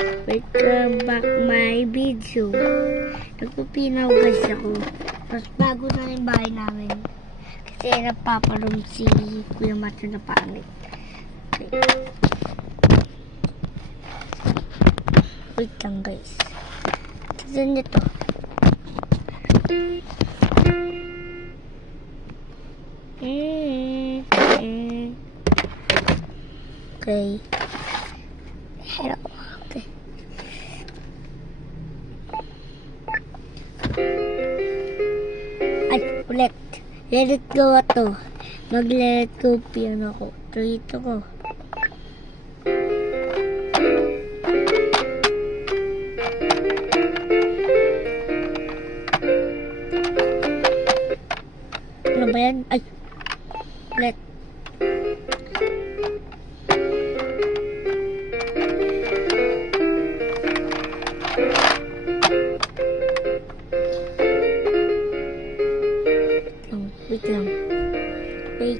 Welcome back my video. Nagpupinaw guys ako. Mas bago na yung bahay namin. Kasi napaparoon si Kuya Matthew na pangit. Okay. Wait lang guys. Tignan nyo to. Okay. Hello. Okay. Ay, ulit. Let it go ato. Mag-let it go piano ko. Ito ko. Ano ba yan? Ay. Let. Wait lang. Wait.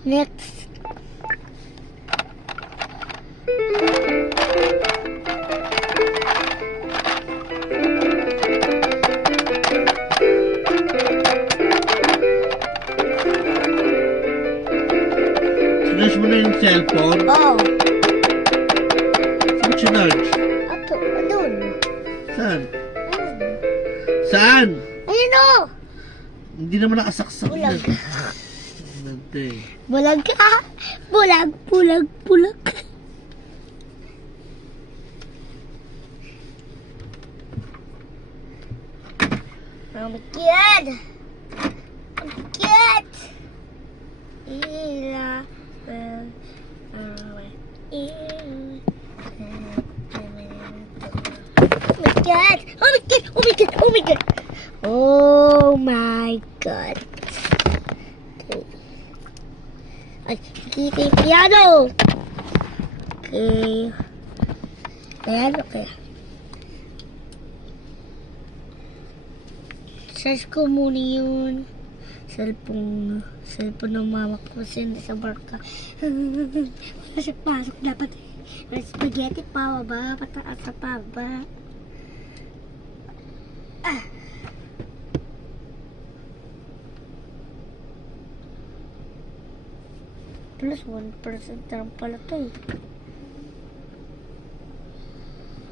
Next. Sinarge mo na yung cellphone? Oh. Saan sinarge? Ato. Doon. Saan? Saan? Ayun o. Hindi naman nakasaksak na. Bulag. Nante. Bulag ka. Bulag. Bulag. Bulag. Oh my God. Oh my God. Ila. Oh my God. Oh my God. Oh my God. Oh my God. Oh my God. Okay. Ay, kita yung piano. Okay. Ayan, okay. Search ko muna yung cellphone ng mama ko kasi nasa barka. Wala siya pasok dapat. May spaghetti pa ba? Pataas pa ba? Ah. Plus 1% lang pala ito eh.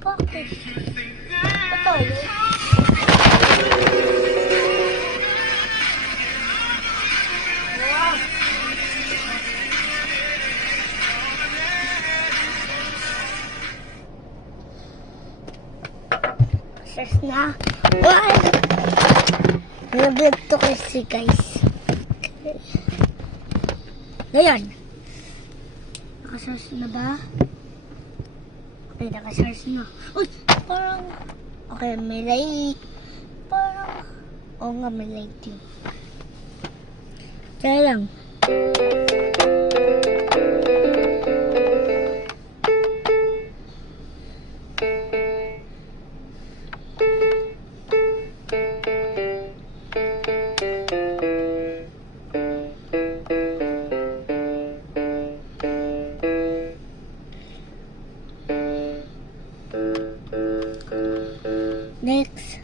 Bakit? Ito eh. Search na. What? Nag-vlog to kasi guys. Okay. Ngayon. Nakasearch na ba? Okay, nakasearch na. Uy! Parang... Okay, may light. Parang... Oo nga, may light yun. Kaya lang. Next.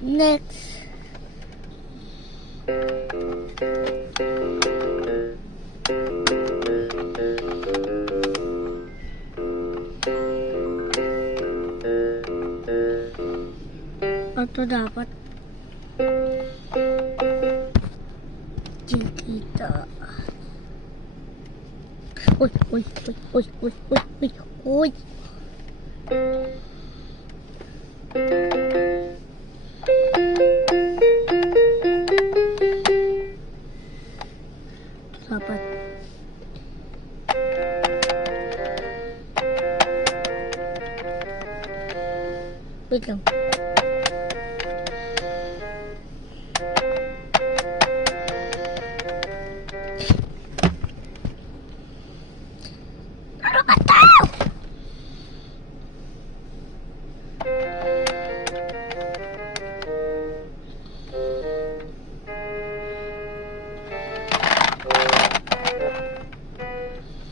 Next. Ito dapat Chiquita. Uy, uy, uy, uy, uy, uy, uy, uy. Dapat wait lang. Ano ba ito?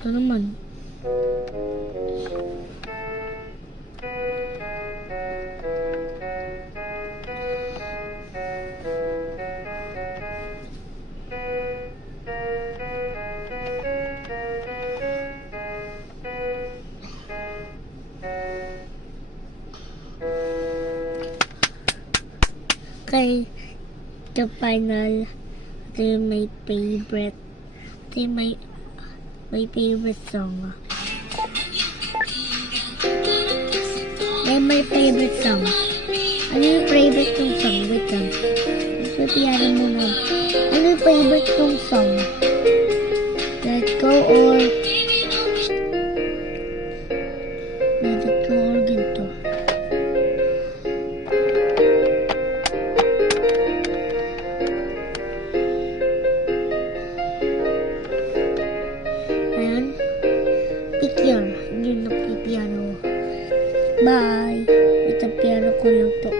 Ito naman. Okay, the final. Ito yung my favorite. Ito yung my favorite song. My favorite song. Ano yung favorite kong song? Wait lang. Piano muna. Ano yung favorite kong song? Let go or let it go or ganito. Ayan. Pick yan. Hindi na piano. Bye. Ito piano ko lang to.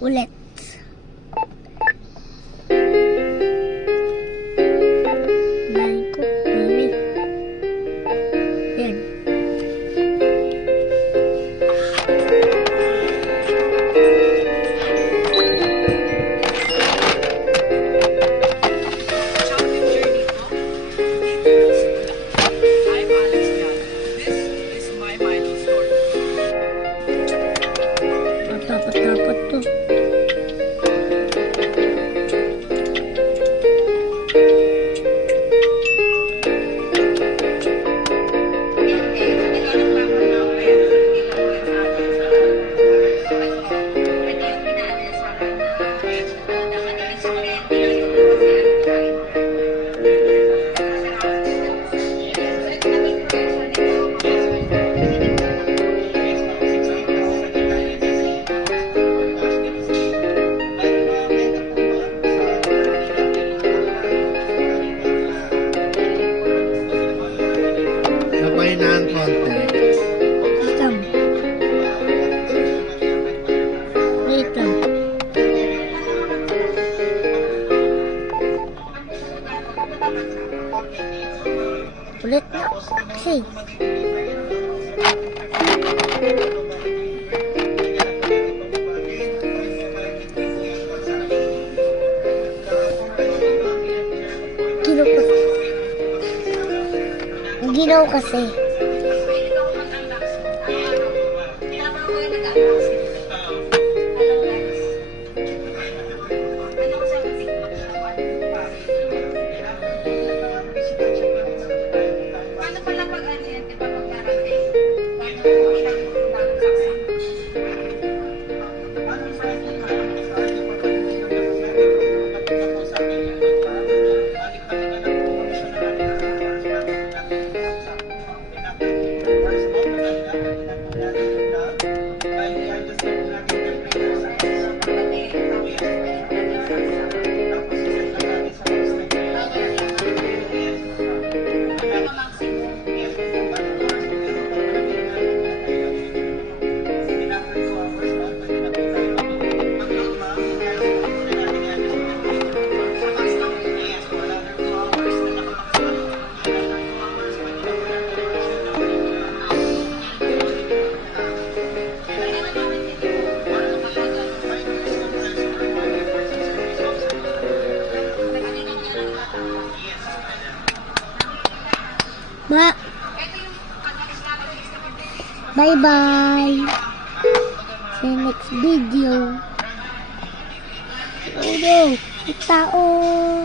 Ulit. Lain ko. Ini. Yan. Shopping journey po. I'm Alex Yan. This is my Milo story. Dapat to. Sabay na ang konti. Isang. Wait lang. Ulit na. Kasi. Ginaw kasi. Paano pala pag ano yan? Ba. Bye-bye. See you next video. Oh no, may tao.